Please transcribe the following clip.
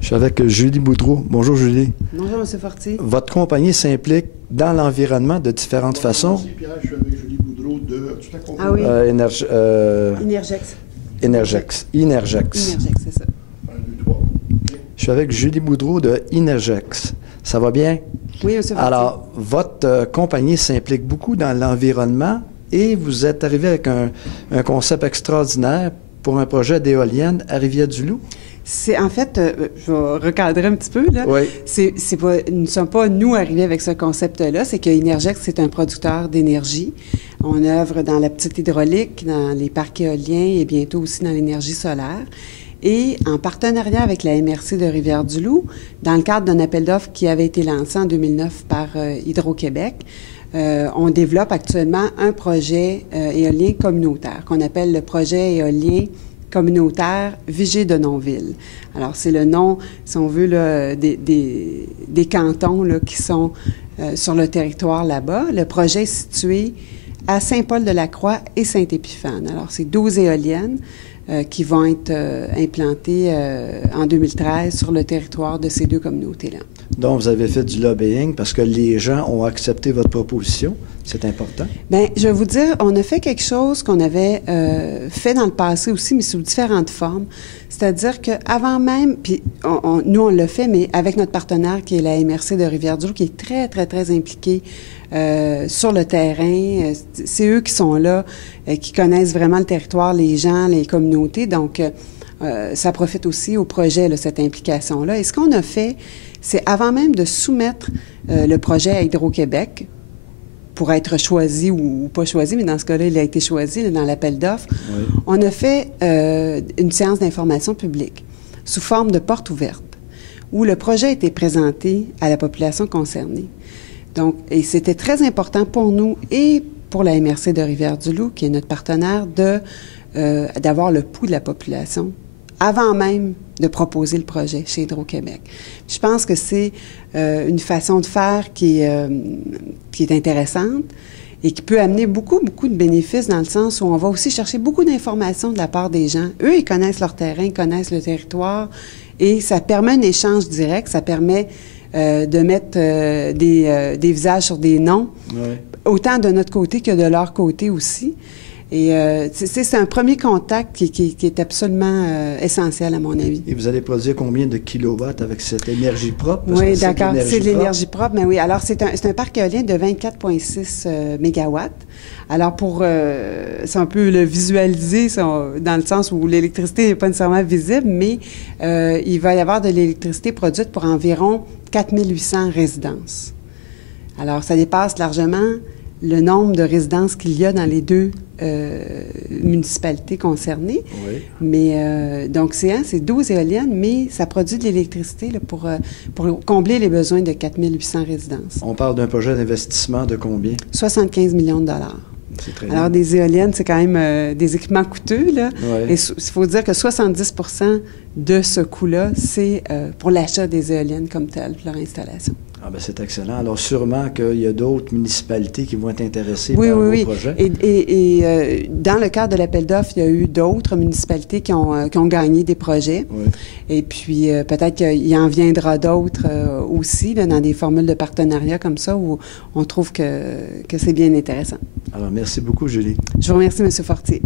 Je suis avec Julie Boudreau. Bonjour, Julie. Bonjour, M. Fortier. Votre compagnie s'implique dans l'environnement de différentes façons. Merci, Pierre. Je suis avec Julie Boudreau de... Tu t'as compris? Ah oui. Inergex. Inergex. Inergex, c'est ça. 1, 2, 3. Je suis avec Julie Boudreau de Inergex. Ça va bien? Oui, M. Fortier. Alors, votre compagnie s'implique beaucoup dans l'environnement et vous êtes arrivé avec un concept extraordinaire pour un projet d'éolienne à Rivière-du-Loup. C'est en fait, je vais recadrer un petit peu, là. Oui. Nous ne sommes pas, nous, arrivés avec ce concept-là. C'est que Inergex, c'est un producteur d'énergie. On œuvre dans la petite hydraulique, dans les parcs éoliens et bientôt aussi dans l'énergie solaire. Et en partenariat avec la MRC de Rivière-du-Loup, dans le cadre d'un appel d'offres qui avait été lancé en 2009 par Hydro-Québec, on développe actuellement un projet éolien communautaire qu'on appelle le projet éolien communautaire Vigée de Nonville. Alors, c'est le nom, si on veut, là, des cantons là, qui sont sur le territoire là-bas. Le projet est situé à Saint-Paul-de-la-Croix et Saint-Épiphane. Alors, c'est 12 éoliennes qui vont être implantées en 2013 sur le territoire de ces deux communautés-là. Donc, vous avez fait du lobbying parce que les gens ont accepté votre proposition. C'est important. Bien, je vais vous dire, on a fait quelque chose qu'on avait fait dans le passé aussi, mais sous différentes formes. C'est-à-dire qu'avant même, puis nous, on l'a fait, mais avec notre partenaire qui est la MRC de Rivière-du-Loup, qui est très, très, très impliqué sur le terrain. C'est eux qui sont là, qui connaissent vraiment le territoire, les gens, les communautés. Donc, ça profite aussi au projet, là, cette implication-là. Et ce qu'on a fait, c'est avant même de soumettre le projet à Hydro-Québec, pour être choisi ou pas choisi, mais dans ce cas-là, il a été choisi là, dans l'appel d'offres. Oui. On a fait une séance d'information publique sous forme de porte ouverte où le projet a été présenté à la population concernée. Donc, et c'était très important pour nous et pour la MRC de Rivière-du-Loup, qui est notre partenaire, d'avoir le pouls de la population avant même de proposer le projet chez Hydro-Québec. Je pense que c'est une façon de faire qui est intéressante et qui peut amener beaucoup, beaucoup de bénéfices dans le sens où on va aussi chercher beaucoup d'informations de la part des gens. Eux, ils connaissent leur terrain, ils connaissent le territoire et ça permet un échange direct, ça permet de mettre des visages sur des noms, oui. Autant de notre côté que de leur côté aussi. Et c'est un premier contact qui est absolument essentiel, à mon avis. Et vous allez produire combien de kilowatts avec cette énergie propre? Oui, d'accord, c'est de l'énergie propre. Mais oui, alors c'est un parc éolien de 24,6 mégawatts. Alors si on peut le visualiser dans le sens où l'électricité n'est pas nécessairement visible, mais il va y avoir de l'électricité produite pour environ 4800 résidences. Alors, ça dépasse largement le nombre de résidences qu'il y a dans les deux municipalités concernées. Oui. Mais donc, c'est 12 éoliennes, mais ça produit de l'électricité là, pour combler les besoins de 4800 résidences. On parle d'un projet d'investissement de combien? 75 millions de dollars. C'est très Alors, des éoliennes, c'est quand même des équipements coûteux, là. Oui. Et il faut dire que 70 de ce coût-là, c'est pour l'achat des éoliennes comme telles, pour leur installation. Ah ben c'est excellent. Alors, sûrement qu'il y a d'autres municipalités qui vont être intéressées par vos projets. Et dans le cadre de l'appel d'offres, il y a eu d'autres municipalités qui ont gagné des projets. Oui. Et puis, peut-être qu'il en viendra d'autres aussi, là, dans des formules de partenariat comme ça, où on trouve que c'est bien intéressant. Alors, merci beaucoup, Julie. Je vous remercie, M. Fortier.